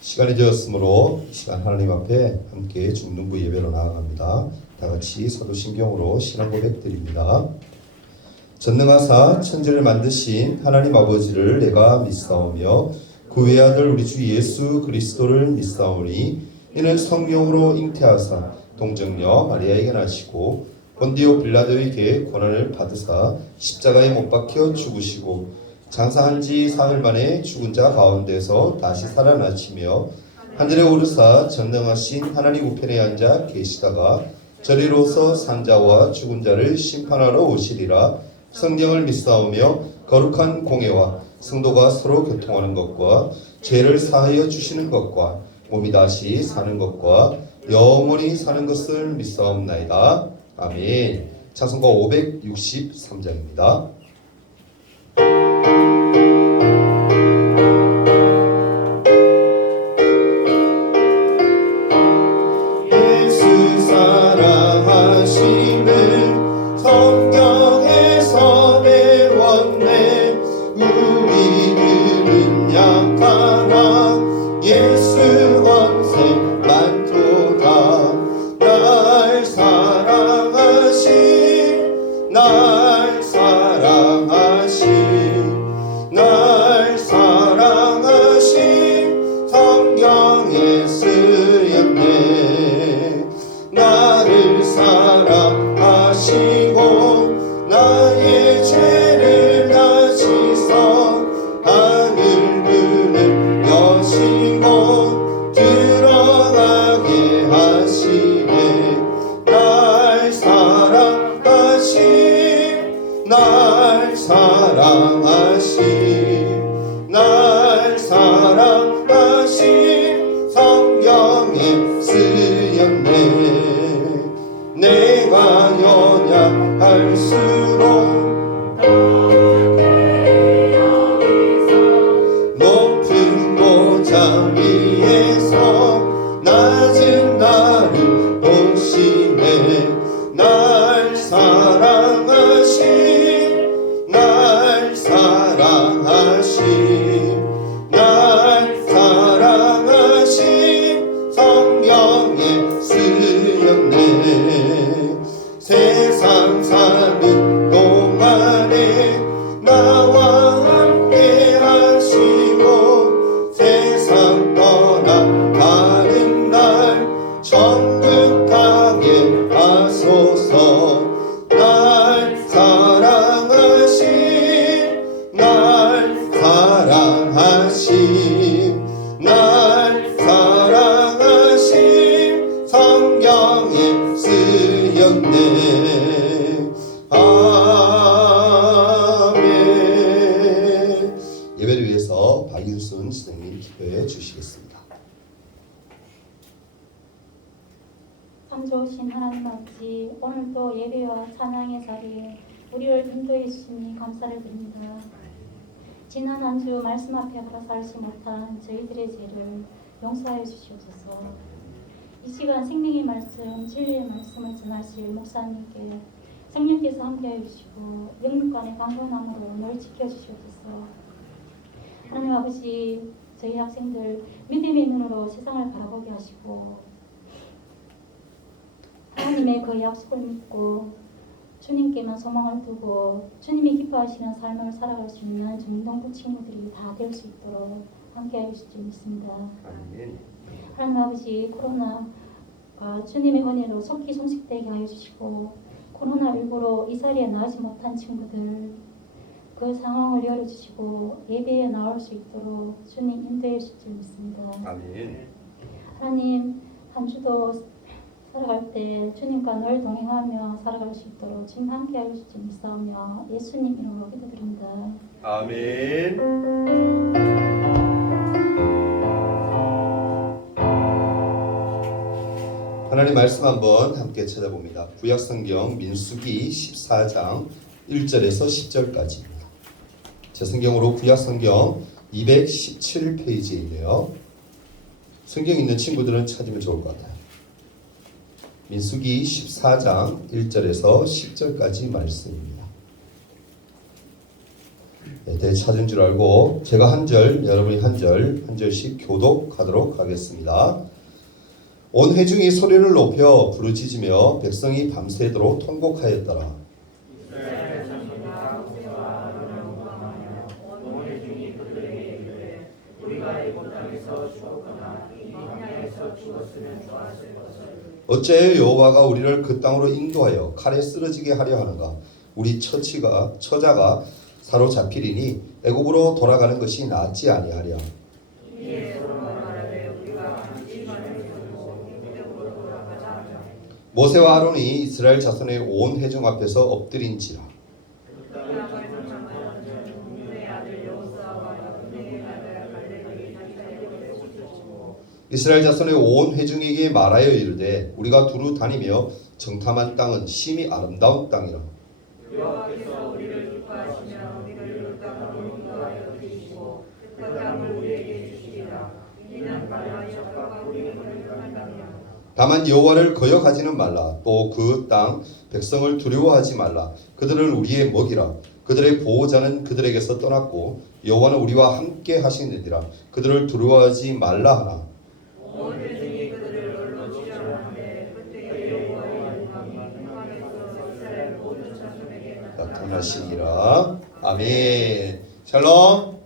시간이 되었으므로 이 시간 하나님 앞에 함께 중등부 예배로 나아갑니다. 다 같이 사도신경으로 신앙 고백드립니다. 전능하사 천지를 만드신 하나님 아버지를 내가 믿사오며 그 외아들 우리 주 예수 그리스도를 믿사오니 이는 성령으로 잉태하사 동정녀 마리아에게 나시고 본디오 빌라도에게 고난을 받으사 십자가에 못 박혀 죽으시고 장사한 지 사흘 만에 죽은 자 가운데서 다시 살아나시며 하늘에 오르사 전능하신 하나님 우편에 앉아 계시다가 저리로서 산자와 죽은 자를 심판하러 오시리라. 성령을 믿사오며 거룩한 공예와 성도가 서로 교통하는 것과 죄를 사하여 주시는 것과 몸이 다시 사는 것과 영원히 사는 것을 믿사옵나이다. 아멘. 찬송가 563장입니다. 날 사랑하신 성령에 쓰였네. 내가 연약할수록 높은 보좌 위에서 낮은 나를 보시네. 날 사랑하신 성령에 쓰였네. 세상 사는 동안에 나와 함께 하시고 세상 떠나가는 날 천국 가게 하소서. 날 사랑하신 성경에 쓰였네. 아멘. 예배를 위해서 박인순 선생님 기도해 주시겠습니다. 참 좋으신 하나님 아버지, 오늘도 예배와 찬양의 자리에 우리를 인도해 주시니 감사를 드립니다. 지난 한 주 말씀 앞에 가서 살지 못한 저희들의 죄를 용서하여 주시옵소서. 이 시간 생명의 말씀, 진리의 말씀을 전하실 목사님께 성령께서 함께해 주시고 영육간의 강건함으로 늘 지켜주시옵소서. 하나님 아버지, 저희 학생들 믿음의 눈으로 세상을 바라보게 하시고 하나님의 그 약속을 믿고 주님께만 소망을 두고 주님이 기뻐하시는 삶을 살아갈 수 있는 중등부 친구들이 다 될 수 있도록 함께하여 주실 줄 믿습니다. 아멘. 하나님 아버지, 코로나가 주님의 은혜로 속히 종식되게 하여 주시고 코로나19로 이 자리에 나가지 못한 친구들 그 상황을 열어주시고 예배에 나올 수 있도록 주님 인도해 주실 줄 믿습니다. 아멘. 하나님, 한 주도 살아갈 때 주님과 늘 동행하며 살아갈 수 있도록 주님 함께 하여 주실 줄 믿사오며 예수님 이름으로 기도드립니다. 아멘. 하나님 말씀 한번 함께 찾아봅니다. 구약성경 민수기 14장 1절에서 10절까지입니다. 제 성경으로 구약성경 217페이지에 있네요. 성경 있는 친구들은 찾으면 좋을 것 같아요. 민수기 14장 1절에서 10절까지 말씀입니다. 대찾은 줄 알고 제가 한 절, 여러분이 한 절씩 교독하도록 하겠습니다. 온 회중이 소리를 높여 부르짖으며 백성이 밤새도록 통곡하였더라. 어째 여호와가 우리를 그 땅으로 인도하여 칼에 쓰러지게 하려 하는가? 우리 처자가 사로잡히리니 애굽으로 돌아가는 것이 낫지 아니하랴. 모세와 아론이 이스라엘 자손의 온 회중 앞에서 엎드린지라. 이스라엘 자손의 온 회중에게 말하여 이르되 우리가 두루 다니며 정탐한 땅은 심히 아름다운 땅이라. 여호와께서 우리를 기뻐하시며 우리를 그 땅으로 인도하여 주시고 그 땅을 우리에게 주시리라. 이는 말과 젖과 우리를 한다며. 다만 여호와를 거역하지는 말라. 또 그 땅 백성을 두려워하지 말라. 그들을 우리의 먹이라. 그들의 보호자는 그들에게서 떠났고 여호와는 우리와 함께 하시느니라. 그들을 두려워하지 말라 하나. 온 회중이 그들을 얼로 치려하는데 그때 여호와의 영광이 평안에서 이스라엘 모든 자손에게 나타나시니라. 아멘. 샬롬.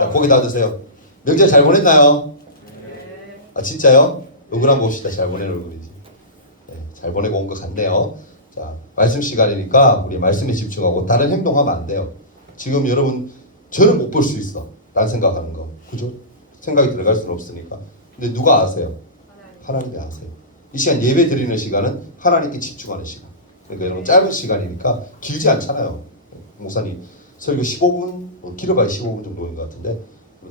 자, 고기 다 드세요. 명절 잘 보냈나요? 아, 진짜요? 얼굴 한번 봅시다. 잘 보낸 얼굴이지. 네, 잘 보내고 온 것 같네요. 자, 말씀 시간이니까 우리 말씀에 집중하고 다른 행동하면 안 돼요. 지금 여러분 저는 못 볼 수 있어. 딴 생각하는 거. 그죠? 생각이 들어갈 수는 없으니까. 근데 누가 아세요? 하나님이 아세요. 이 시간 예배 드리는 시간은 하나님께 집중하는 시간. 그러니까 여러분 짧은 시간이니까 길지 않잖아요. 목사님 설교 15분, 길어봐야 15분 정도인 것 같은데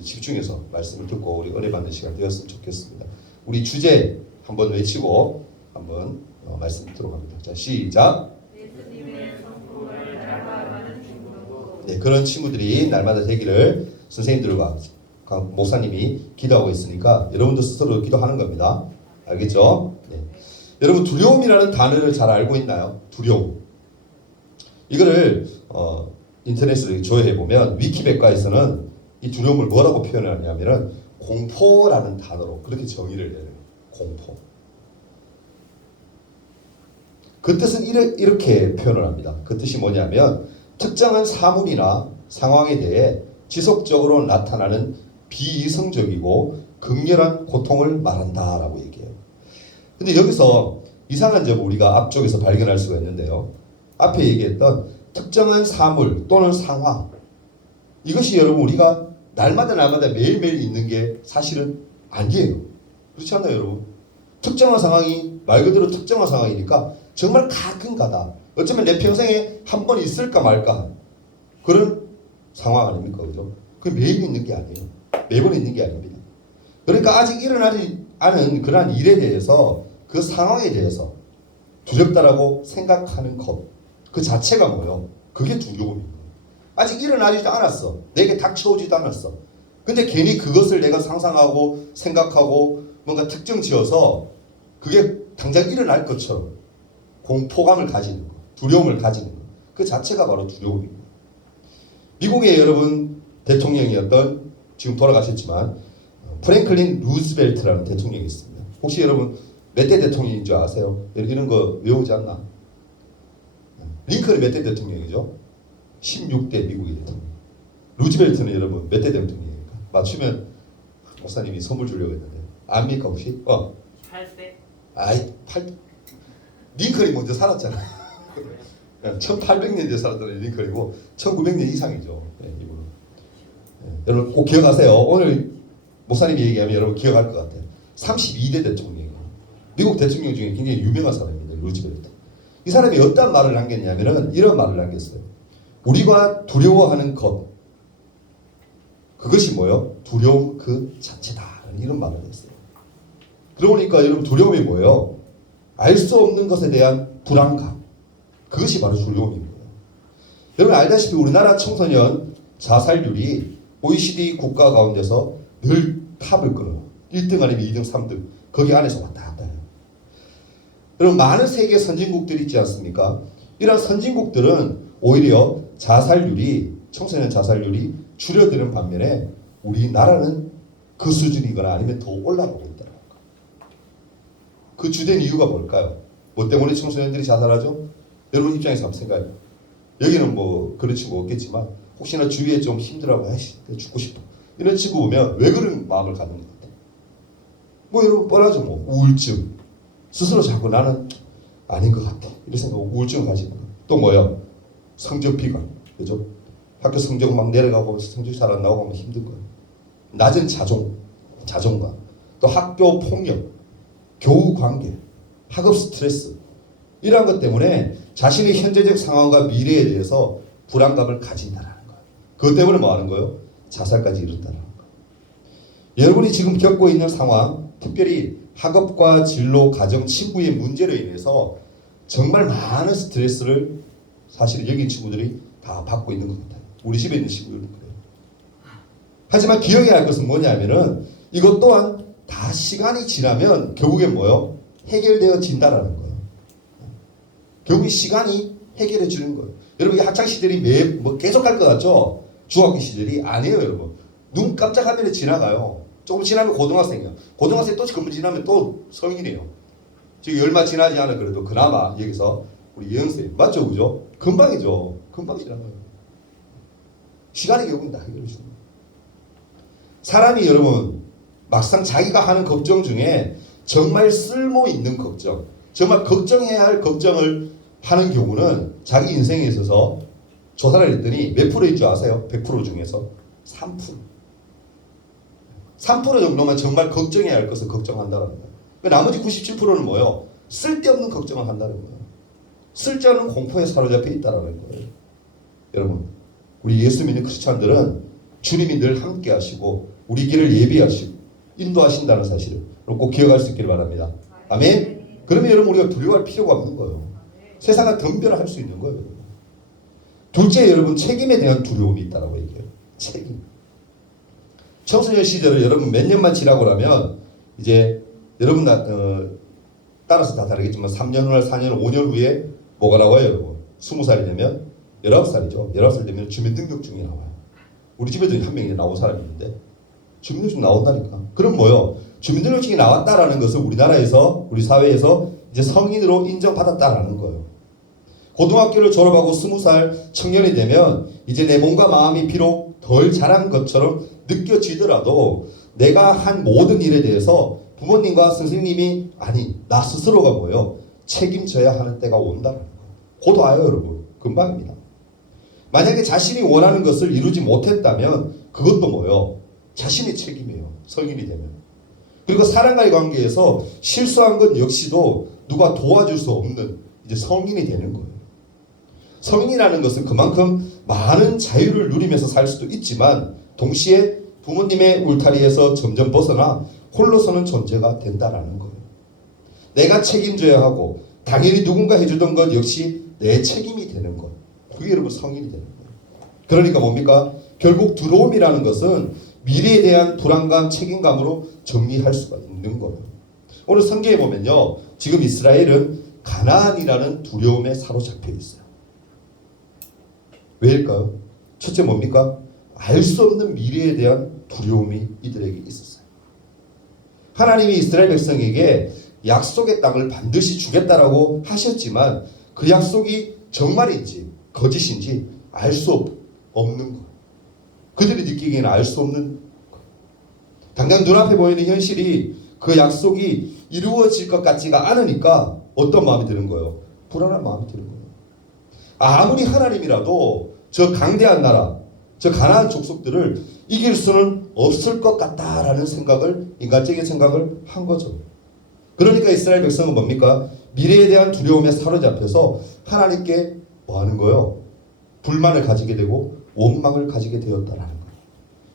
집중해서 말씀을 듣고 우리 은혜 받는 시간 되었으면 좋겠습니다. 우리 주제 한번 외치고 한번 말씀 듣도록 합니다. 자, 시작. 네, 그런 친구들이 날마다 되기를 선생님들과 목사님이 기도하고 있으니까 여러분도 스스로 기도하는 겁니다. 알겠죠? 네. 여러분 두려움이라는 단어를 잘 알고 있나요? 두려움. 이거를 인터넷으로 조회해 보면 위키백과에서는 이 두려움을 뭐라고 표현하냐면은 공포라는 단어로 그렇게 정의를 내려요. 공포. 그 뜻은 이렇게 표현을 합니다. 그 뜻이 뭐냐면 특정한 사물이나 상황에 대해 지속적으로 나타나는 비이성적이고 극렬한 고통을 말한다라고 얘기해요. 근데 여기서 이상한 점을 우리가 앞쪽에서 발견할 수가 있는데요. 앞에 얘기했던 특정한 사물 또는 상황, 이것이 여러분 우리가 날마다 매일매일 있는 게 사실은 아니에요. 그렇지 않나요, 여러분? 특정한 상황이 말 그대로 특정한 상황이니까 정말 가끔가다 어쩌면 내 평생에 한 번 있을까 말까 그런 상황 아닙니까? 그죠? 그게 매일 있는 게 아니에요. 매번 있는 게 아닙니다. 그러니까 아직 일어나지 않은 그러한 일에 대해서 그 상황에 대해서 두렵다라고 생각하는 것, 그 자체가 뭐예요? 그게 두려움입니다. 아직 일어나지도 않았어. 내게 닥쳐오지도 않았어. 근데 괜히 그것을 내가 상상하고 생각하고 뭔가 특정 지어서 그게 당장 일어날 것처럼 공포감을 가지는 것, 두려움을 가지는 것, 그 자체가 바로 두려움입니다. 미국의 여러분 대통령이었던 지금 돌아가셨지만 프랭클린 루즈벨트라는 대통령이 있습니다. 혹시 여러분 몇 대 대통령인 줄 아세요? 이런 거 외우지 않나? 링컨이 몇 대 대통령이죠? 16대 미국의 대통령. 루즈벨트는 여러분 몇 대 대통령입니까? 맞추면 목사님이 선물 주려고 했는데 압니까 혹시? 8대. 아이 8. 링컨이 먼저 살았잖아. 1800년대 살았던 링컨이고 1900년 이상이죠. 네, 이분은. 네, 여러분 꼭 기억하세요. 오늘 목사님이 얘기하면 여러분 기억할 것 같아요. 32대 대통령이에요. 미국 대통령 중에 굉장히 유명한 사람입니다. 루즈벨트. 이 사람이 어떤 말을 남겼냐면은 이런 말을 남겼어요. 우리가 두려워하는 것, 그것이 뭐예요? 두려움 그 자체다. 이런 말을 했어요. 그러니까 여러분 두려움이 뭐예요? 알 수 없는 것에 대한 불안감. 그것이 바로 두려움입니다. 여러분 알다시피 우리나라 청소년 자살률이 OECD 국가 가운데서 늘 탑을 끊어요. 1등 아니면 2등, 3등. 거기 안에서 왔다 갔다 해요. 여러분 많은 세계 선진국들이 있지 않습니까? 이런 선진국들은 오히려 자살률이 청소년 자살률이 줄어드는 반면에 우리나라는 그 수준이거나 아니면 더 올라가고 있다는 거. 그 주된 이유가 뭘까요? 뭐 때문에 청소년들이 자살하죠? 여러분 입장에서 한번 생각해요. 여기는 뭐 그런 친구 없겠지만 혹시나 주위에 좀 힘들어하고 죽고 싶어 이런 친구 보면 왜 그런 마음을 갖는 것 같아요? 뭐 여러분 뻔하죠. 뭐 우울증, 스스로 자꾸 나는 아닌 것 같아 이런 생각, 우울증을 가지고. 또 뭐요? 성적 비관, 그죠? 학교 성적 막 내려가고 성적 잘 안 나오고 하면 힘든 거예요. 낮은 자존감, 또 학교 폭력, 교우 관계, 학업 스트레스 이러한 것 때문에 자신의 현재적 상황과 미래에 대해서 불안감을 가진다는 거예요. 그것 때문에 뭐 하는 거예요? 자살까지 이룬다는 거예요. 여러분이 지금 겪고 있는 상황, 특별히 학업과 진로, 가정, 친구의 문제로 인해서 정말 많은 스트레스를 사실 여기 친구들이 다 받고 있는 것 같아요. 우리 집에 있는 친구들도 그래요. 하지만 기억해야 할 것은 뭐냐면은 이것 또한 다 시간이 지나면 결국엔 뭐요? 해결되어진다라는 거예요. 결국 시간이 해결해 주는 거예요. 여러분 이 학창 시절이 뭐 계속 갈 것 같죠? 중학교 시절이 아니에요, 여러분. 눈 깜짝하면 지나가요. 조금 지나면 고등학생이야. 고등학생 또 금방 지나면 또 성인이에요. 지금 얼마 지나지 않아 그래도 그나마 여기서 우리 여영생 맞죠, 그죠? 금방이죠. 금방 지나가요. 시간이 결국은 다 해결해 주는 거예요. 사람이 여러분 막상 자기가 하는 걱정 중에 정말 쓸모 있는 걱정, 정말 걱정해야 할 걱정을 하는 경우는 자기 인생에 있어서 조사를 했더니 몇 프로인 줄 아세요? 100% 중에서 3%. 3% 정도만 정말 걱정해야 할 것을 걱정한다는 거예요. 나머지 97%는 뭐예요? 쓸데없는 걱정을 한다는 거예요. 쓸데없는 공포에 사로잡혀 있다는 거예요. 여러분, 우리 예수 믿는 크리스찬들은 주님이 늘 함께 하시고 우리 길을 예비하시고 인도하신다는 사실을 꼭 기억할 수 있기를 바랍니다. 아멘? 그러면 여러분 우리가 두려워할 필요가 없는 거예요. 세상을 덤벼라 수 있는 거예요. 둘째, 여러분 책임에 대한 두려움이 있다고 얘기해요. 책임. 청소년 시절을 여러분 몇 년만 지나고 나면 이제 여러분 따라서 다 다르겠지만 3년 후나 4년, 5년 후에 뭐가 나와요, 여러분? 20살이 되면 19살이죠. 19살 되면 주민등록증이 나와요. 우리 집에도 한 명이 나온 사람이 있는데 주민등록증 나온다니까. 그럼 뭐요? 주민등록증이 나왔다라는 것은 우리나라에서, 우리 사회에서 이제 성인으로 인정받았다라는 거예요. 고등학교를 졸업하고 20살 청년이 되면 이제 내 몸과 마음이 비록 덜 자란 것처럼 느껴지더라도 내가 한 모든 일에 대해서 부모님과 선생님이 아니 나 스스로가 뭐예요? 책임져야 하는 때가 온다는 거예요. 곧 와요, 여러분. 금방입니다. 만약에 자신이 원하는 것을 이루지 못했다면 그것도 뭐예요? 자신의 책임이에요. 성인이 되면. 그리고 사람과의 관계에서 실수한 것 역시도 누가 도와줄 수 없는 이제 성인이 되는 거예요. 성인이라는 것은 그만큼 많은 자유를 누리면서 살 수도 있지만 동시에 부모님의 울타리에서 점점 벗어나 홀로 서는 존재가 된다라는 거예요. 내가 책임져야 하고 당연히 누군가 해주던 것 역시 내 책임이 되는 것. 그게 여러분 성인이 되는 거예요. 그러니까 뭡니까? 결국 두려움이라는 것은 미래에 대한 불안감, 책임감으로 정리할 수가 있는 거예요. 오늘 성경에 보면요. 지금 이스라엘은 가나안이라는 두려움에 사로잡혀 있어요. 왜일까요? 첫째 뭡니까? 알 수 없는 미래에 대한 두려움이 이들에게 있었어요. 하나님이 이스라엘 백성에게 약속의 땅을 반드시 주겠다라고 하셨지만 그 약속이 정말인지 거짓인지 알 수 없는 거예요. 그들이 느끼기에는 알 수 없는 거예요. 당장 눈앞에 보이는 현실이 그 약속이 이루어질 것 같지가 않으니까 어떤 마음이 드는 거예요? 불안한 마음이 드는 거예요. 아무리 하나님이라도 저 강대한 나라, 저 가나안 족속들을 이길 수는 없을 것 같다라는 생각을, 인간적인 생각을 한 거죠. 그러니까 이스라엘 백성은 뭡니까? 미래에 대한 두려움에 사로잡혀서 하나님께 뭐 하는 거예요? 불만을 가지게 되고 원망을 가지게 되었다라는 거예요.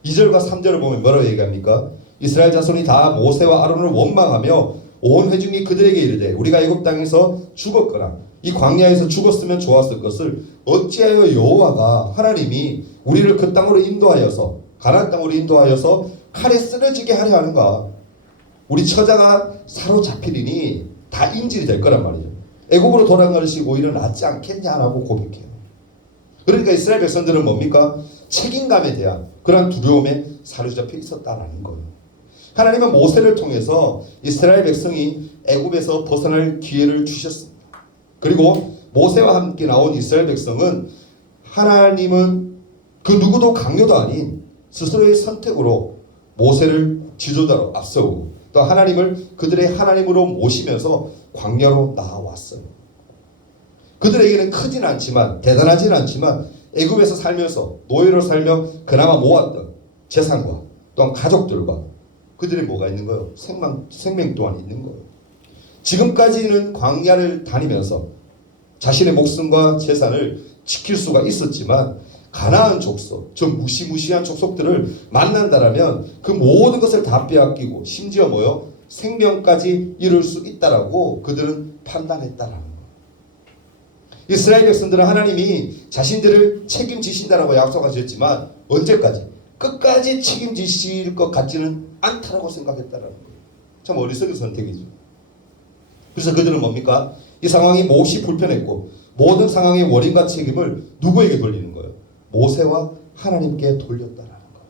2절과 3절을 보면 뭐라고 얘기합니까? 이스라엘 자손이 다 모세와 아론을 원망하며 온 회중이 그들에게 이르되 우리가 애굽 땅에서 죽었거나 이 광야에서 죽었으면 좋았을 것을 어찌하여 여호와가 하나님이 우리를 그 땅으로 인도하여서 가나안 땅으로 인도하여서 칼에 쓰러지게 하려 하는가? 우리 처자가 사로잡히리니 다 인질이 될 거란 말이죠. 애굽으로 돌아가는 것이 오히려 낫지 않겠냐라고 고백해요. 그러니까 이스라엘 백성들은 뭡니까? 책임감에 대한 그러한 두려움에 사로잡혀 있었다라는 거예요. 하나님은 모세를 통해서 이스라엘 백성이 애굽에서 벗어날 기회를 주셨습니다. 그리고 모세와 함께 나온 이스라엘 백성은 하나님은 그 누구도 강요도 아닌 스스로의 선택으로 모세를 지도자로 앞세우고 또 하나님을 그들의 하나님으로 모시면서 광야로 나아왔어요. 그들에게는 크진 않지만 대단하진 않지만 애굽에서 살면서 노예로 살며 그나마 모았던 재산과 또한 가족들과 그들이 뭐가 있는 거예요? 생명 또한 있는 거예요. 지금까지는 광야를 다니면서 자신의 목숨과 재산을 지킬 수가 있었지만 가나안 족속, 저 무시무시한 족속들을 만난다라면 그 모든 것을 다 빼앗기고 심지어 뭐요? 생명까지 잃을 수 있다라고 그들은 판단했다라는 거예요. 이스라엘 백성들은 하나님이 자신들을 책임지신다라고 약속하셨지만 언제까지? 끝까지 책임지실 것 같지는 않다라고 생각했다라는 거예요. 참 어리석은 선택이죠. 그래서 그들은 뭡니까? 이 상황이 몹시 불편했고 모든 상황의 원인과 책임을 누구에게 돌리는 거예요? 모세와 하나님께 돌렸다라는 거예요.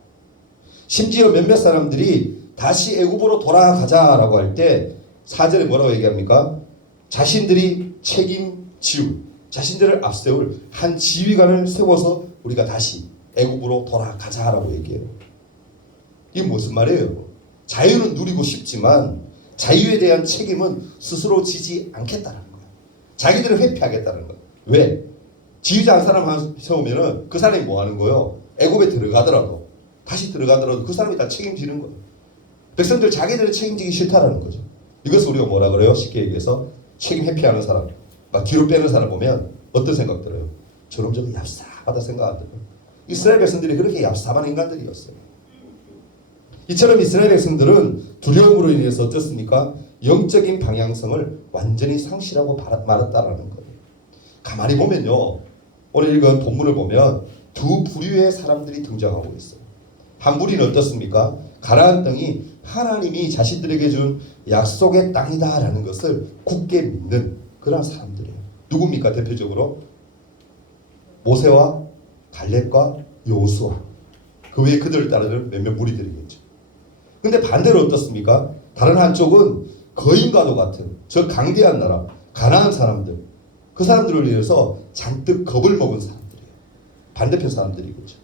심지어 몇몇 사람들이 다시 애굽으로 돌아가자라고 할 때 4절에 뭐라고 얘기합니까? 자신들이 책임지우 자신들을 앞세울 한 지휘관을 세워서 우리가 다시 애굽으로 돌아가자라고 얘기해요. 이게 무슨 말이에요? 자유는 누리고 싶지만 자유에 대한 책임은 스스로 지지 않겠다는 거예요. 자기들을 회피하겠다는 거예요. 왜? 지휘자 한 사람 세우면은 그 사람이 뭐 하는 거예요? 애굽에 들어가더라도 다시 들어가더라도 그 사람이 다 책임지는 거예요. 백성들 자기들을 책임지기 싫다라는 거죠. 이것을 우리가 뭐라 그래요? 쉽게 얘기해서 책임 회피하는 사람, 막 뒤로 빼는 사람 보면 어떤 생각 들어요? 저놈 저거 얍삽하다 생각 안 들어요. 이스라엘 백성들이 그렇게 얍삽한 인간들이었어요. 이처럼 이스라엘 백성들은 두려움으로 인해서 어떻습니까? 영적인 방향성을 완전히 상실하고 말았다라는 거예요. 가만히 보면요. 오늘 읽은 본문을 보면 두 부류의 사람들이 등장하고 있어요. 한 부류는 어떻습니까? 가나안 땅이 하나님이 자신들에게 준 약속의 땅이다라는 것을 굳게 믿는 그런 사람들이에요. 누굽니까? 대표적으로 모세와 갈렙과 여호수아 그 외에 그들을 따르는 몇몇 무리들이겠죠. 근데 반대로 어떻습니까? 다른 한쪽은 거인과도 같은 저 강대한 나라 가나안 사람들 그 사람들을 위해서 잔뜩 겁을 먹은 사람들이에요. 반대편 사람들이겠죠.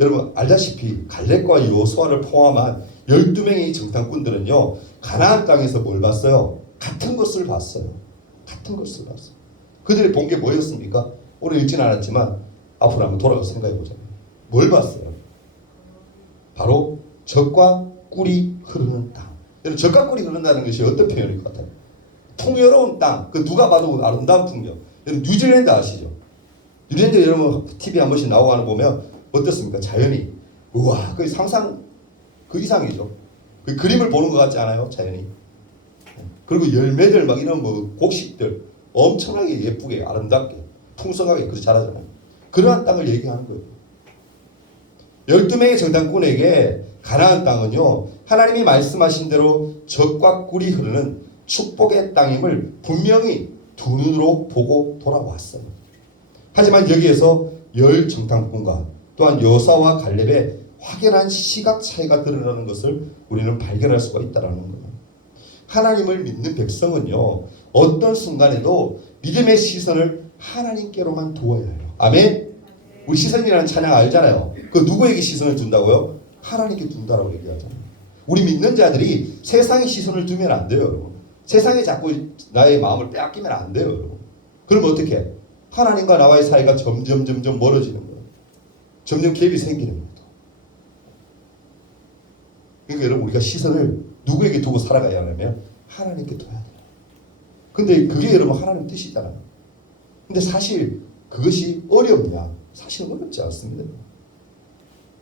여러분 알다시피 갈렙과 여호수아를 포함한 12명의 정탐꾼들은요 가나안 땅에서 뭘 봤어요? 같은 것을 봤어요. 같은 것을 봤어요. 그들이 본 게 뭐였습니까? 오늘 읽지는 않았지만 앞으로 한번 돌아가서 생각해 보자면 뭘 봤어요? 바로 젖과 꿀이 흐르는 땅. 여러분 젖과 꿀이 흐른다는 것이 어떤 표현일 것 같아요? 풍요로운 땅. 그 누가 봐도 아름다운 풍경. 여러분 뉴질랜드 아시죠? 뉴질랜드 여러분 TV 한 번씩 나오고 하는 거 보면 어떻습니까? 자연이 우와 그 상상 그 이상이죠. 그 그림을 보는 것 같지 않아요? 자연이. 그리고 열매들 막 이런 뭐 곡식들 엄청나게 예쁘게 아름답게 풍성하게 그렇게 자라잖아요. 그러한 땅을 얘기하는 거예요. 12명의 정탐꾼에게 가나안 땅은요 하나님이 말씀하신 대로 젖과 꿀이 흐르는 축복의 땅임을 분명히 두 눈으로 보고 돌아왔어요. 하지만 여기에서 10 정탐꾼과 또한 여호수아와 갈렙의 확연한 시각 차이가 드러나는 것을 우리는 발견할 수가 있다는 거예요. 하나님을 믿는 백성은요 어떤 순간에도 믿음의 시선을 하나님께로만 두어야 해요. 아멘? 우리 시선이라는 찬양 알잖아요. 그 누구에게 시선을 둔다고요? 하나님께 둔다라고 얘기하잖아요. 우리 믿는 자들이 세상의 시선을 두면 안 돼요. 여러분. 세상에 자꾸 나의 마음을 빼앗기면 안 돼요. 여러분. 그러면 어떻게 해? 하나님과 나와의 사이가 점점 멀어지는 거예요. 점점 갭이 생기는 거예요. 그러니까 여러분 우리가 시선을 누구에게 두고 살아가야 하냐면 하나님께 둬야 돼요. 근데 그게 여러분 하나님 뜻이잖아요. 근데 사실 그것이 어렵냐? 사실 어렵지 않습니다.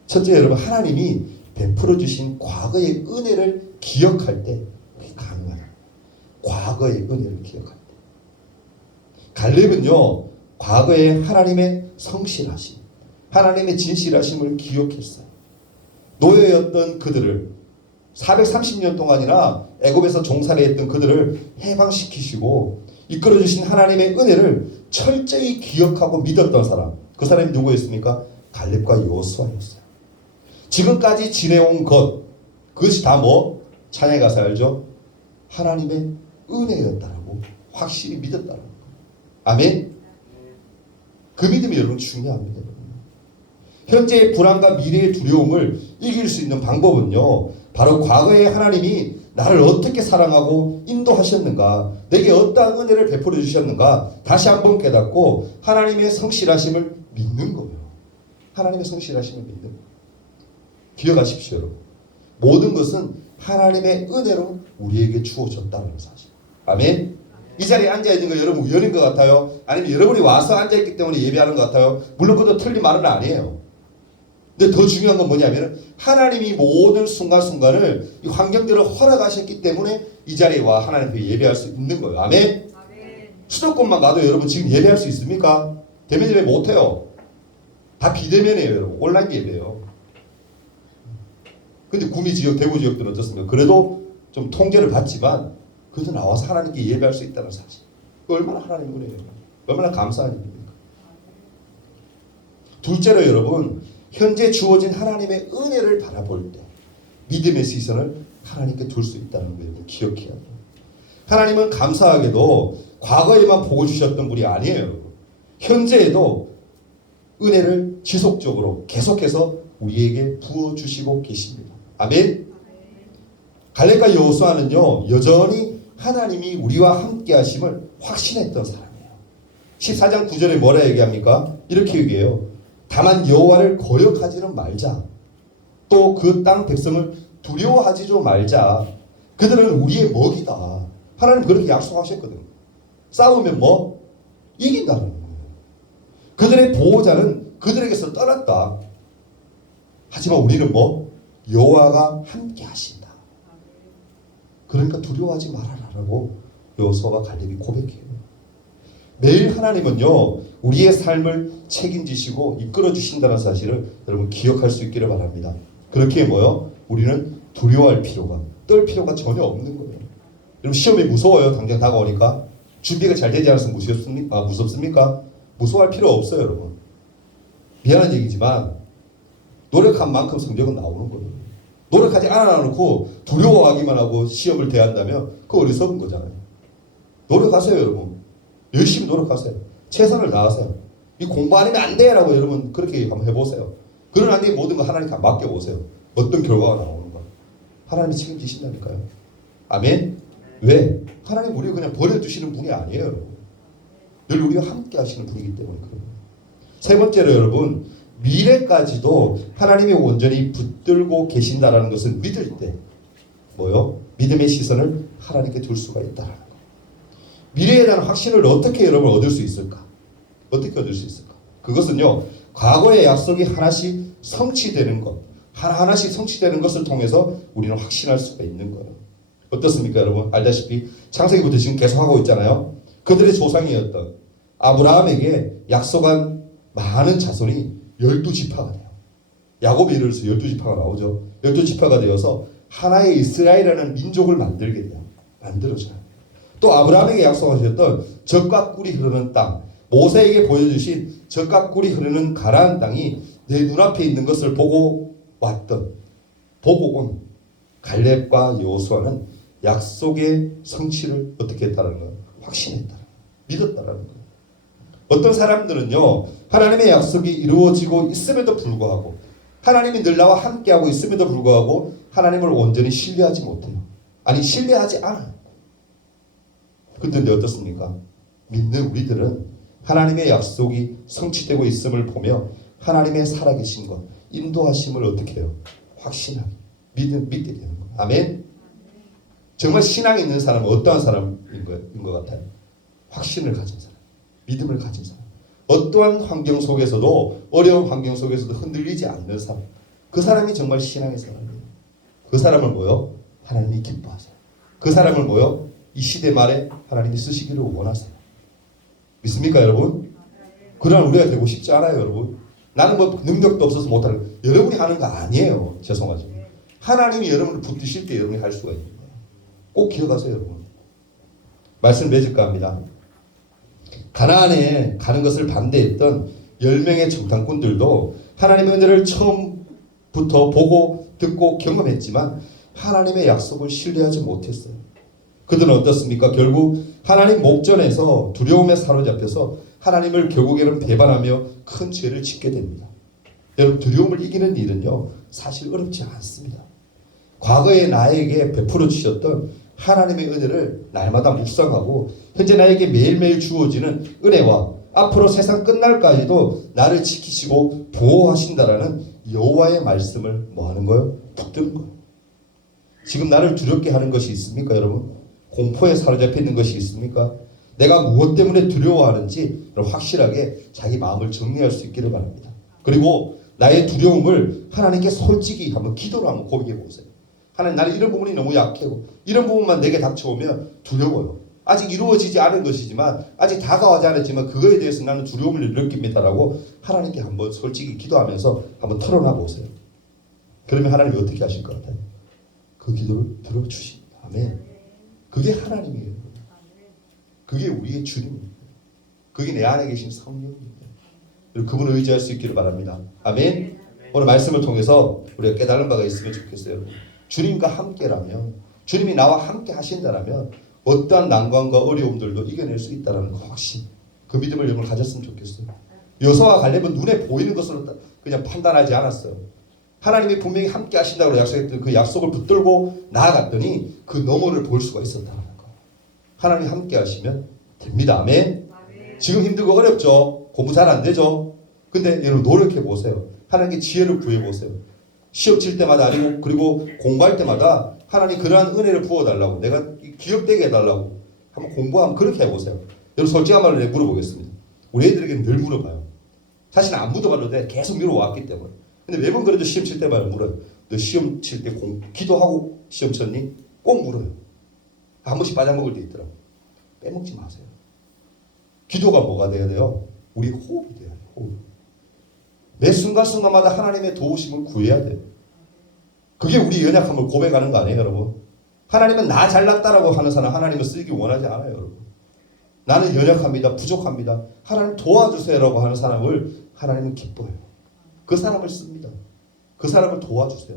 첫째 여러분 하나님이 베풀어 주신 과거의 은혜를 기억할 때 그게 가능하다. 과거의 은혜를 기억할 때. 갈렙은요 과거에 하나님의 성실하심, 하나님의 진실하심을 기억했어요. 노예였던 그들을 430년 동안이나 애굽에서 종살이했던 그들을 해방시키시고 이끌어주신 하나님의 은혜를 철저히 기억하고 믿었던 사람, 그 사람이 누구였습니까? 갈렙과 여호수아였어요. 지금까지 지내온 그것이 다 뭐? 찬양에 가서 알죠? 하나님의 은혜였다라고 확실히 믿었다라고. 아멘. 그 믿음이 여러분 중요합니다. 현재의 불안과 미래의 두려움을 이길 수 있는 방법은요, 바로 과거에 하나님이 나를 어떻게 사랑하고 인도하셨는가, 내게 어떠한 은혜를 베풀어 주셨는가 다시 한번 깨닫고 하나님의 성실하심을 믿는 거예요. 하나님의 성실하심을 믿는 거예요. 기억하십시오, 여러분. 모든 것은 하나님의 은혜로 우리에게 주어졌다는 사실. 아멘. 이 자리에 앉아있는 거 여러분 우연인 것 같아요? 아니면 여러분이 와서 앉아있기 때문에 예배하는 것 같아요? 물론 그것도 틀린 말은 아니에요. 근데 더 중요한 건 뭐냐면 하나님이 모든 순간순간을 이 환경들을 허락하셨기 때문에 이 자리에 와 하나님 앞에 예배할 수 있는 거예요. 아멘. 수도권만 가도 여러분 지금 예배할 수 있습니까? 대면 예배 못해요. 다 비대면이에요, 여러분. 온라인 예배예요. 근데 구미 지역, 대구 지역들은 어떻습니까? 그래도 좀 통제를 받지만 그래도 나와서 하나님께 예배할 수 있다는 사실. 얼마나 하나님 은혜예요. 얼마나 감사한 일입니까? 둘째로 여러분, 현재 주어진 하나님의 은혜를 바라볼 때 믿음의 시선을 하나님께 둘 수 있다는 걸 기억해야 돼요. 하나님은 감사하게도 과거에만 복을 주셨던 분이 아니에요. 현재에도 은혜를 지속적으로 계속해서 우리에게 부어주시고 계십니다. 아멘. 갈렙과 여호수아는요, 여전히 하나님이 우리와 함께 하심을 확신했던 사람이에요. 14장 9절에 뭐라 얘기합니까? 이렇게 얘기해요. 다만 여호와를 거역하지는 말자. 또 그 땅 백성을 두려워하지도 말자. 그들은 우리의 먹이다. 하나님 그렇게 약속하셨거든요. 싸우면 뭐? 이긴다는 거예요. 그들의 보호자는 그들에게서 떠났다. 하지만 우리는 뭐? 여호와가 함께 하신다. 그러니까 두려워하지 말아라라고 여호수아와 갈렙이 고백해요. 매일 하나님은요, 우리의 삶을 책임지시고 이끌어 주신다는 사실을 여러분 기억할 수 있기를 바랍니다. 그렇게 뭐요? 우리는 두려워할 필요가, 떨 필요가 전혀 없는 거예요. 여러분 시험이 무서워요. 당장 다가오니까. 준비가 잘 되지 않아서 무섭습니까? 무서워할 필요 없어요, 여러분. 미안한 얘기지만 노력한 만큼 성적은 나오는 거예요. 노력하지 않아놓고 두려워하기만 하고 시험을 대한다면 그거 어리석은 거잖아요. 노력하세요, 여러분. 열심히 노력하세요. 최선을 다하세요. 이 공부 안 하면 안 돼! 라고 여러분 그렇게 한번 해보세요. 그러나 이 모든 거 하나님께 맡겨보세요. 어떤 결과가 나오는가. 하나님이 책임지신다니까요. 아멘? 왜? 하나님 우리를 그냥 버려두시는 분이 아니에요, 여러분. 늘 우리와 함께 하시는 분이기 때문에 그래요. 세 번째로 여러분, 미래까지도 하나님이 온전히 붙들고 계신다라는 것을 믿을 때 뭐요? 믿음의 시선을 하나님께 둘 수가 있다라는 거. 미래에 대한 확신을 어떻게 여러분 얻을 수 있을까? 어떻게 얻을 수 있을까? 그것은요, 과거의 약속이 하나씩 성취되는 것, 하나하나씩 성취되는 것을 통해서 우리는 확신할 수가 있는 거예요. 어떻습니까, 여러분? 알다시피 창세기부터 지금 계속 하고 있잖아요. 그들의 조상이었던 아브라함에게 약속한 많은 자손이 12지파가 돼요. 야곱의 이름을 해서 12지파가 나오죠. 12지파가 되어서 하나의 이스라엘이라는 민족을 만들게 돼요. 만들어져요. 또 아브라함에게 약속하셨던 젖과 꿀이 흐르는 땅, 모세에게 보여주신 젖과 꿀이 흐르는 가나안 땅이 내 눈앞에 있는 것을 보고 온 갈렙과 여호수아는 약속의 성취를 어떻게 했다는 거예요? 확신했다는 거예요. 믿었다는 거예요. 어떤 사람들은요, 하나님의 약속이 이루어지고 있음에도 불구하고 하나님이 늘 나와 함께하고 있음에도 불구하고 하나님을 온전히 신뢰하지 못해요. 아니, 신뢰하지 않아요. 근데 어떻습니까? 믿는 우리들은 하나님의 약속이 성취되고 있음을 보며 하나님의 살아계신 것, 인도하심을 어떻게 해요? 확신하게, 믿게 되는 거예요. 아멘? 정말 신앙이 있는 사람은 어떠한 사람인 것 같아요? 확신을 가진 사람, 믿음을 가진 사람. 어떠한 환경 속에서도, 어려운 환경 속에서도 흔들리지 않는 사람. 그 사람이 정말 신앙의 사람이에요. 그 사람을 뭐요? 하나님이 기뻐하세요. 그 사람을 뭐요? 이 시대 말에 하나님이 쓰시기를 원하세요. 믿습니까, 여러분? 그러나 우리가 되고 싶지 않아요, 여러분. 나는 뭐 능력도 없어서 못하는. 여러분이 하는 거 아니에요. 죄송하지만. 하나님이 여러분을 붙드실 때 여러분이 할 수가 있는 거예요. 꼭 기억하세요, 여러분. 말씀 맺을까 합니다. 가나안에 가는 것을 반대했던 10명의 정탐꾼들도 하나님의 은혜를 처음부터 보고 듣고 경험했지만 하나님의 약속을 신뢰하지 못했어요. 그들은 어떻습니까? 결국 하나님 목전에서 두려움에 사로잡혀서 하나님을 결국에는 배반하며 큰 죄를 짓게 됩니다. 여러분, 두려움을 이기는 일은요 사실 어렵지 않습니다. 과거에 나에게 베풀어 주셨던 하나님의 은혜를 날마다 묵상하고 현재 나에게 매일매일 주어지는 은혜와 앞으로 세상 끝날까지도 나를 지키시고 보호하신다라는 여호와의 말씀을 뭐 하는 거예요? 붙드는 거예요. 지금 나를 두렵게 하는 것이 있습니까, 여러분? 공포에 사로잡혀 있는 것이 있습니까? 내가 무엇 때문에 두려워하는지 확실하게 자기 마음을 정리할 수 있기를 바랍니다. 그리고 나의 두려움을 하나님께 솔직히 한번 기도로 한번 고백해 보세요. 하나님, 나는 이런 부분이 너무 약하고 이런 부분만 내게 닥쳐오면 두려워요. 아직 이루어지지 않은 것이지만 아직 다가오지 않았지만 그거에 대해서 나는 두려움을 느낍니다라고 하나님께 한번 솔직히 기도하면서 한번 털어놔 보세요. 그러면 하나님이 어떻게 하실 것 같아요? 그 기도를 들어주십니다. 아멘. 그게 하나님이에요. 그게 우리의 주님입니다. 그게 내 안에 계신 성령입니다. 그리고 그분을 의지할 수 있기를 바랍니다. 아멘. 오늘 말씀을 통해서 우리가 깨달은 바가 있으면 좋겠어요. 주님과 함께라면, 주님이 나와 함께 하신다라면 어떠한 난관과 어려움들도 이겨낼 수 있다는 그 확신, 그 믿음을 여러분 가졌으면 좋겠어요. 여호수아와 갈렙은 눈에 보이는 것으로 그냥 판단하지 않았어요. 하나님이 분명히 함께 하신다고 약속했던 그 약속을 붙들고 나아갔더니 그 너머를 볼 수가 있었다는 거예요. 하나님이 함께 하시면 됩니다. 아멘. 지금 힘들고 어렵죠. 공부 잘 안 되죠. 근데 여러분 노력해 보세요. 하나님께 지혜를 구해 보세요. 시험 칠 때마다 아니고 그리고 공부할 때마다 하나님 그러한 은혜를 부어달라고, 내가 기억되게 해달라고 한번 공부하면 그렇게 해보세요. 여러분 솔직한 말로 내가 물어보겠습니다. 우리 애들에게는 늘 물어봐요. 사실 안 묻어봐도 돼. 계속 미뤄왔기 때문에. 근데 매번 그래도 시험 칠 때마다 물어요. 너 시험 칠 때 기도하고 시험 쳤니? 꼭 물어요. 한 번씩 빠져먹을 때 있더라고. 빼먹지 마세요. 기도가 뭐가 돼야 돼요? 우리 호흡이 돼야 돼요. 호흡. 매 순간순간마다 하나님의 도우심을 구해야 돼요. 그게 우리 연약함을 고백하는 거 아니에요, 여러분? 하나님은 나 잘났다라고 하는 사람 하나님은 쓰기 원하지 않아요, 여러분. 나는 연약합니다. 부족합니다. 하나님 도와주세요라고 하는 사람을 하나님은 기뻐해요. 그 사람을 씁니다. 그 사람을 도와주세요.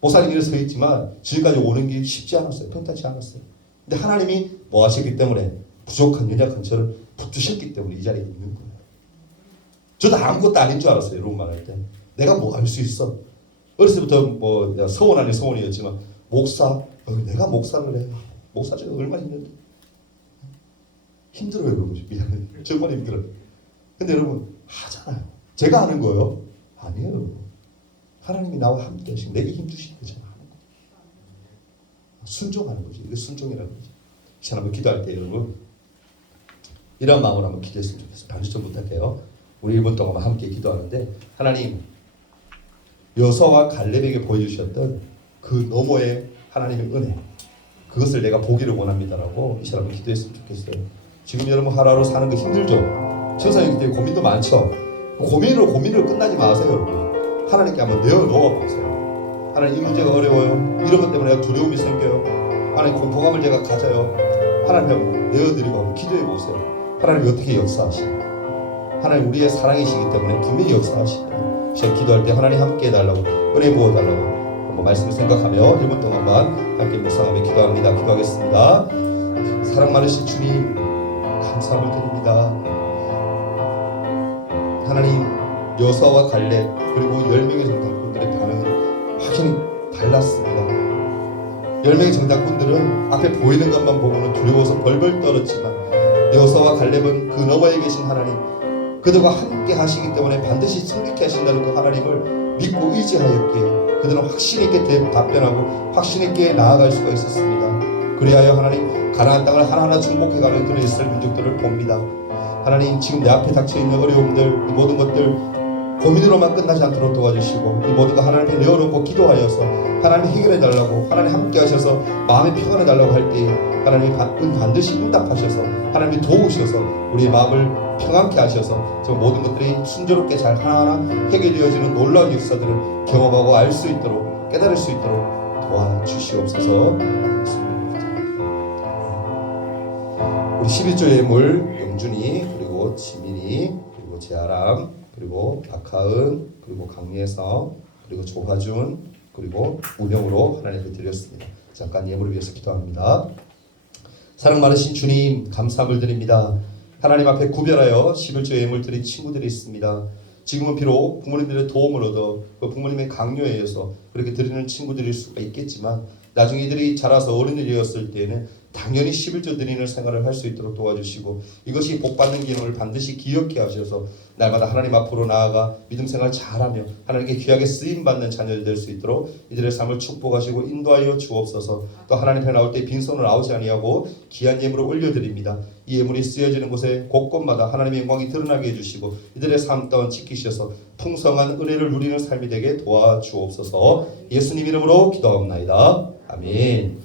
목사님 길에 서 있지만 지금까지 오는 게 쉽지 않았어요. 평탄치 않았어요. 근데 하나님이 뭐 하셨기 때문에 부족한 연약한 저를 붙드셨기 때문에 이 자리에 있는 거예요. 저도 아무것도 아닌 줄 알았어요. 여러분 말할 때. 내가 뭐 할 수 있어. 어렸을 때부터 뭐 서원 아닌 서원이었지만 목사, 내가 목사를 해. 목사 제가 얼마나 힘든데. 힘들어요, 여러분. 미안해요. 정말 힘들어요. 근데 여러분 하잖아요. 제가 하는 거예요? 아니에요, 여러분. 하나님이 나와 함께 하시고 내게 힘 주시는 거잖아. 순종하는 거죠. 이게 순종이라는 거죠. 시간 한번 기도할 때 여러분 이런 마음으로 한번 기도했으면 좋겠어요. 반주 좀 부탁해요. 우리 1분 동안 함께 기도하는데 하나님 여호수아와 갈렙에게 보여주셨던 그 너머의 하나님의 은혜 그것을 내가 보기를 원합니다라고 이 사람을 기도했으면 좋겠어요. 지금 여러분 하루하루 사는 거 힘들죠. 천사이기 때문에 고민도 많죠. 고민으로 끝나지 마세요, 여러분. 하나님께 한번 내어놓아 보세요. 하나님 이 문제가 어려워요. 이런 것 때문에 내가 두려움이 생겨요. 하나님 공포감을 제가 가져요. 하나님 한번 내어드리고 한번 기도해 보세요. 하나님 어떻게 역사하시나요? 하나님 우리의 사랑이시기 때문에 분명히 역사하시고 시험 기도할 때 하나님 함께 해달라고 은혜 부어달라고 한번 말씀을 생각하며 1분 동안만 함께 묵상하며 기도합니다. 기도하겠습니다. 사랑 많으신 주님 감사함을 드립니다. 하나님 여호수아와 갈렙 그리고 10명의 정탐꾼들의 반응은 확연히 달랐습니다. 10명의 정탐꾼들은 앞에 보이는 것만 보고는 두려워서 벌벌 떨었지만 여호수아와 갈렙은 그 너머에 계신 하나님 그들과 함께 하시기 때문에 반드시 승리케 하신다는 그 하나님을 믿고 의지하였기에 그들은 확신 있게 답변하고 확신 있게 나아갈 수가 있었습니다. 그리하여 하나님 가나안 땅을 하나하나 정복해가는 그런 이스라엘 민족들을 봅니다. 하나님 지금 내 앞에 닥쳐있는 어려움들 이 모든 것들 고민으로만 끝나지 않도록 도와주시고 이 모든 거 하나님 앞에 내어놓고 기도하여서 하나님 해결해달라고 하나님 함께 하셔서 마음의 평안을 달라고 할 때에 하나님이 반드시 응답하셔서 하나님이 도우셔서 우리의 마음을 평안케 하셔서 저 모든 것들이 순조롭게 잘 하나하나 해결되어지는 놀라운 역사들을 경험하고 알 수 있도록 깨달을 수 있도록 도와주시옵소서. 우리 11조 예물 영준이, 그리고 지민이, 그리고 재아람, 그리고 박하은, 그리고 강예성, 그리고 조화준, 그리고 우명으로 하나님 앞에 드렸습니다. 잠깐 예물을 위해서 기도합니다. 사랑 많으신 주님, 감사함을 드립니다. 하나님 앞에 구별하여 11조 예물 드린 친구들이 있습니다. 지금은 비록 부모님들의 도움을 얻어 그 부모님의 강요에 의해서 그렇게 드리는 친구들일 수가 있겠지만, 나중에 이들이 자라서 어른이 되었을 때에는 당연히 11조 드리는 생활을 할 수 있도록 도와주시고, 이것이 복받는 기능을 반드시 기억해 하셔서 날마다 하나님 앞으로 나아가 믿음 생활 잘하며 하나님께 귀하게 쓰임받는 자녀들 될 수 있도록 이들의 삶을 축복하시고 인도하여 주옵소서. 또 하나님 앞에 나올 때 빈손을 나오지 아니하고 귀한 예물을 올려드립니다. 이 예물이 쓰여지는 곳에 곳곳마다 하나님의 영광이 드러나게 해주시고 이들의 삶 또한 지키셔서 풍성한 은혜를 누리는 삶이 되게 도와주옵소서. 예수님 이름으로 기도합나이다. 아멘.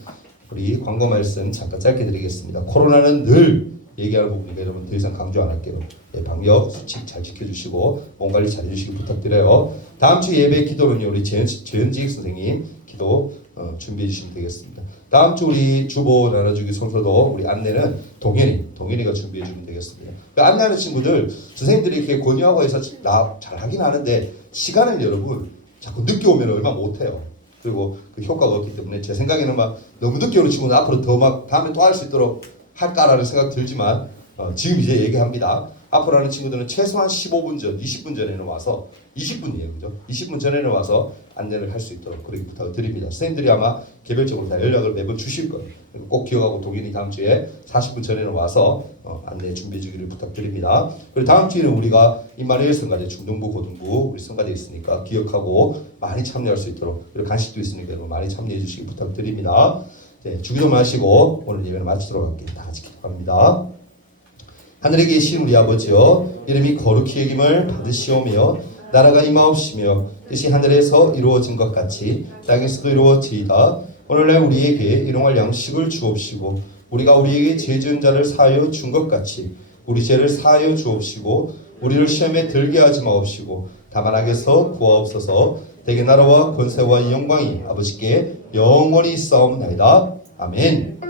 우리 광고 말씀 잠깐 짧게 드리겠습니다. 코로나는 늘 얘기할 부분이니까 여러분 더 이상 강조 안 할게요. 방역 수칙 잘 지켜주시고 몸 관리 잘 해주시기 부탁드려요. 다음 주 예배 기도는요, 우리 재현직 선생님 기도 준비해 주시면 되겠습니다. 다음 주 우리 주보 나눠주기 순서도 우리 안내는 동현이가 준비해 주면 되겠습니다. 그 안내하는 친구들 선생님들이 이렇게 권유하고 해서 잘 하긴 하는데 시간을 여러분 자꾸 늦게 오면 얼마 못해요. 그리고 그 효과가 없기 때문에 제 생각에는 막 너무 늦게 오는 친구는 앞으로 더 막 다음에 또 할 수 있도록 할까라는 생각 들지만 지금 이제 얘기합니다. 앞으로 하는 친구들은 최소한 15분 전, 20분 전에는 와서 20분이에요, 그죠? 20분 전에는 와서 안내를 할 수 있도록 그렇게 부탁을 드립니다. 선생님들이 아마 개별적으로 다 연락을 매번 주실 거예요. 꼭 기억하고 동일이 다음 주에 40분 전에는 와서 안내 준비해 주기를 부탁드립니다. 그리고 다음 주에는 우리가 임마누엘 성가대 중등부, 고등부 우리 성가대 있으니까 기억하고 많이 참여할 수 있도록, 그리고 간식도 있으니까 많이 참여해 주시기 부탁드립니다. 네, 주기도 마시고 오늘 예배를 마치도록 할게요. 다 같이 기도합니다. 하늘에 계신 우리 아버지여, 이름이 거룩히 여김을 받으시오며 나라가 임하옵시며 뜻이 하늘에서 이루어진 것 같이 땅에서도 이루어지이다. 오늘날 우리에게 일용할 양식을 주옵시고 우리가 우리에게 죄 지은 자를 사하여 준 것 같이 우리 죄를 사하여 주옵시고 우리를 시험에 들게 하지 마옵시고 다만 악에서 구하옵소서. 대개 나라와 권세와 영광이 아버지께 영원히 있사옵나이다. 아멘.